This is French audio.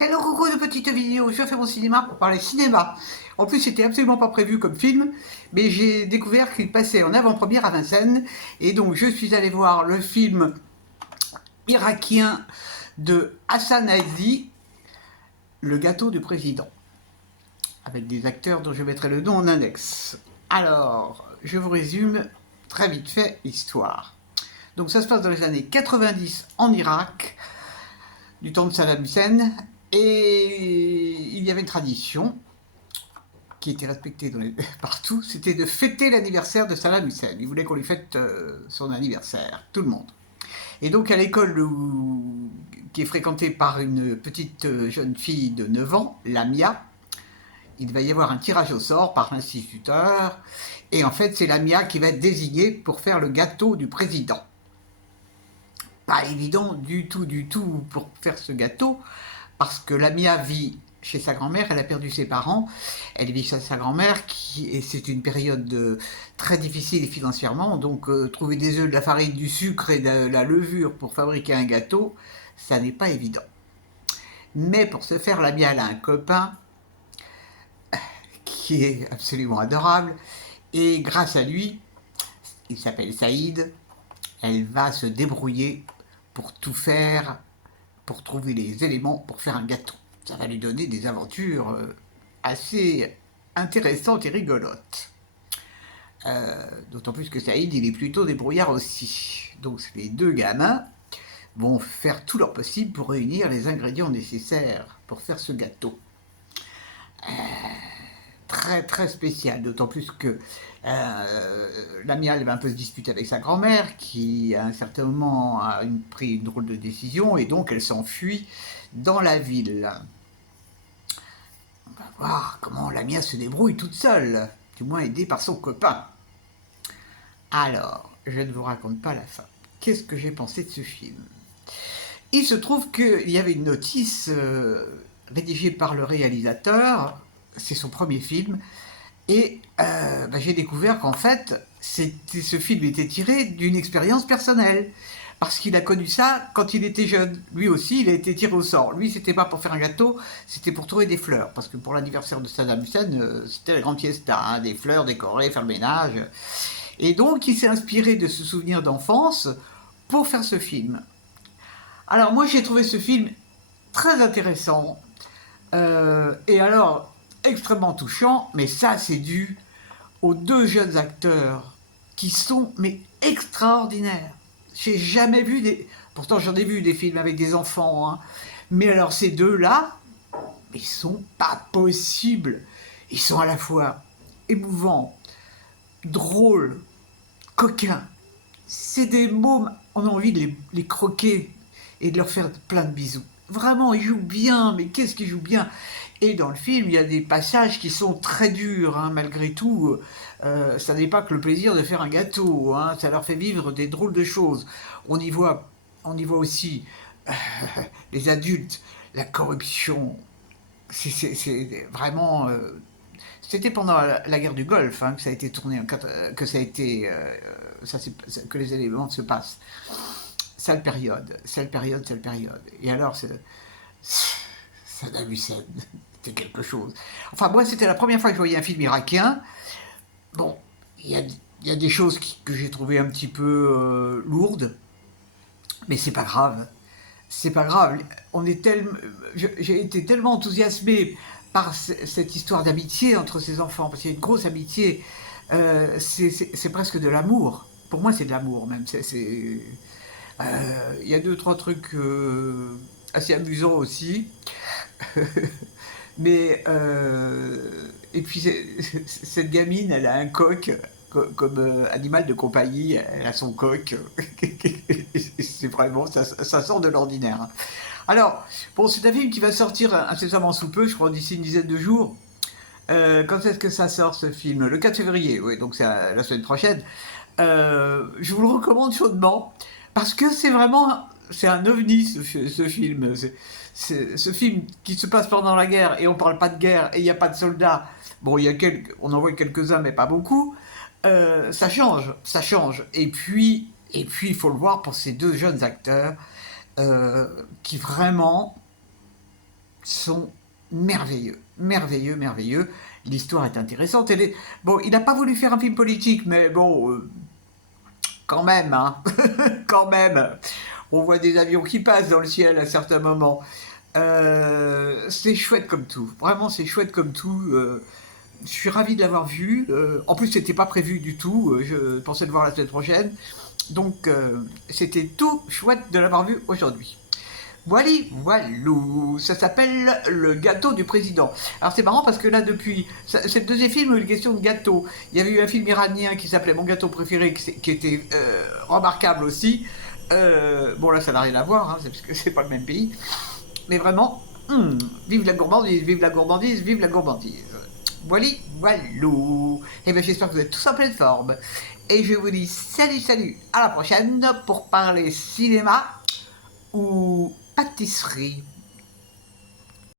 Hello coucou de petite vidéo, je fais mon cinéma pour parler cinéma. En plus c'était absolument pas prévu comme film, mais j'ai découvert qu'il passait en avant-première à Vincennes, et donc je suis allé voir le film irakien de Hassan Azi, Le gâteau du président, avec des acteurs dont je mettrai le nom en annexe. Alors, je vous résume très vite fait l'histoire. Donc ça se passe dans les années 90 en Irak, du temps de Saddam Hussein, et il y avait une tradition qui était respectée partout, c'était de fêter l'anniversaire de Saddam Hussein. Il voulait qu'on lui fête son anniversaire, tout le monde. Et donc à l'école qui est fréquentée par une petite jeune fille de 9 ans, Lamia, il va y avoir un tirage au sort par l'instituteur, et en fait c'est Lamia qui va être désignée pour faire le gâteau du président. Pas évident du tout pour faire ce gâteau, parce que Lamia vit chez sa grand-mère, elle a perdu ses parents, elle vit chez sa grand-mère, et c'est une période très difficile financièrement, donc trouver des œufs, de la farine, du sucre et de la levure pour fabriquer un gâteau, ça n'est pas évident. Mais pour ce faire, Lamia elle a un copain qui est absolument adorable, et grâce à lui, il s'appelle Saïd, elle va se débrouiller pour tout faire, pour trouver les éléments pour faire un gâteau. Ça va lui donner des aventures assez intéressantes et rigolotes. D'autant plus que Saïd, il est plutôt débrouillard aussi. Donc les deux gamins vont faire tout leur possible pour réunir les ingrédients nécessaires pour faire ce gâteau. Très très spécial, d'autant plus que l'amiral va un peu se disputer avec sa grand-mère qui à un certain moment a pris une drôle de décision et donc elle s'enfuit dans la ville. On va voir comment Lamia se débrouille toute seule, du moins aidée par son copain. Alors, je ne vous raconte pas la fin. Qu'est-ce que j'ai pensé de ce film? Il se trouve qu'il y avait une notice rédigée par le réalisateur, c'est son premier film, et j'ai découvert qu'en fait, ce film était tiré d'une expérience personnelle. Parce qu'il a connu ça quand il était jeune. Lui aussi, il a été tiré au sort. Lui, c'était pas pour faire un gâteau, c'était pour trouver des fleurs. Parce que pour l'anniversaire de Saddam Hussein, c'était la grande fiesta, hein, des fleurs décorées, faire le ménage. Et donc, il s'est inspiré de ce souvenir d'enfance pour faire ce film. Alors, moi, j'ai trouvé ce film très intéressant. Et alors, extrêmement touchant, mais ça, c'est dû aux deux jeunes acteurs qui sont mais extraordinaires. J'ai jamais vu des... Pourtant j'en ai vu des films avec des enfants, hein. Mais alors ces deux-là, ils sont pas possibles. Ils sont à la fois émouvants, drôles, coquins. C'est des mômes, on a envie de les croquer et de leur faire plein de bisous. Vraiment, ils jouent bien, mais qu'est-ce qu'ils jouent bien. Et dans le film, il y a des passages qui sont très durs, hein, malgré tout. Ça n'est pas que le plaisir de faire un gâteau, hein, ça leur fait vivre des drôles de choses. On y voit aussi les adultes, la corruption. C'est vraiment... C'était pendant la guerre du Golfe, hein, que ça a été tourné, que ça a été... que les éléments se passent. Sale période, sale période, sale période. Et alors, Saddam Hussein, c'était quelque chose. Enfin, moi, c'était la première fois que je voyais un film irakien. Bon, il y a des choses que j'ai trouvées un petit peu lourdes, mais c'est pas grave. C'est pas grave. J'ai été tellement enthousiasmé par cette histoire d'amitié entre ces enfants, parce qu'il y a une grosse amitié. C'est presque de l'amour. Pour moi, c'est de l'amour même. Il y a deux, trois trucs assez amusants aussi. Mais et puis cette gamine, elle a un coq comme animal de compagnie, elle a son coq. C'est vraiment, ça sort de l'ordinaire, hein. Alors, bon, c'est un film qui va sortir incessamment sous peu, je crois d'ici une dizaine de jours. Quand est-ce que ça sort ce film? Le 4 février, oui, donc c'est la semaine prochaine. Je vous le recommande chaudement parce que c'est un ovni ce film. Ce film qui se passe pendant la guerre et on parle pas de guerre et il n'y a pas de soldats. Bon, on en voit quelques-uns mais pas beaucoup. Ça change, ça change. Et puis il faut le voir pour ces deux jeunes acteurs qui vraiment sont merveilleux, merveilleux, merveilleux. L'histoire est intéressante. Bon, il n'a pas voulu faire un film politique, mais bon, quand même, hein, quand même. On voit des avions qui passent dans le ciel à certains moments. C'est chouette comme tout. Vraiment, c'est chouette comme tout. Je suis ravi de l'avoir vu. En plus, c'était pas prévu du tout. Je pensais le voir la semaine prochaine. Donc, c'était tout chouette de l'avoir vu aujourd'hui. Voilà, voilou, ça s'appelle Le gâteau du président. Alors c'est marrant parce que là depuis, c'est le deuxième film où il y a une question de gâteau. Il y avait eu un film iranien qui s'appelait Mon gâteau préféré, qui était remarquable aussi. Bon là ça n'a rien à voir, hein, c'est parce que c'est pas le même pays. Mais vraiment, vive la gourmandise, vive la gourmandise, vive la gourmandise. Voilà, voilou. Et bien j'espère que vous êtes tous en pleine forme. Et je vous dis salut, salut, à la prochaine pour parler cinéma ou pâtisserie.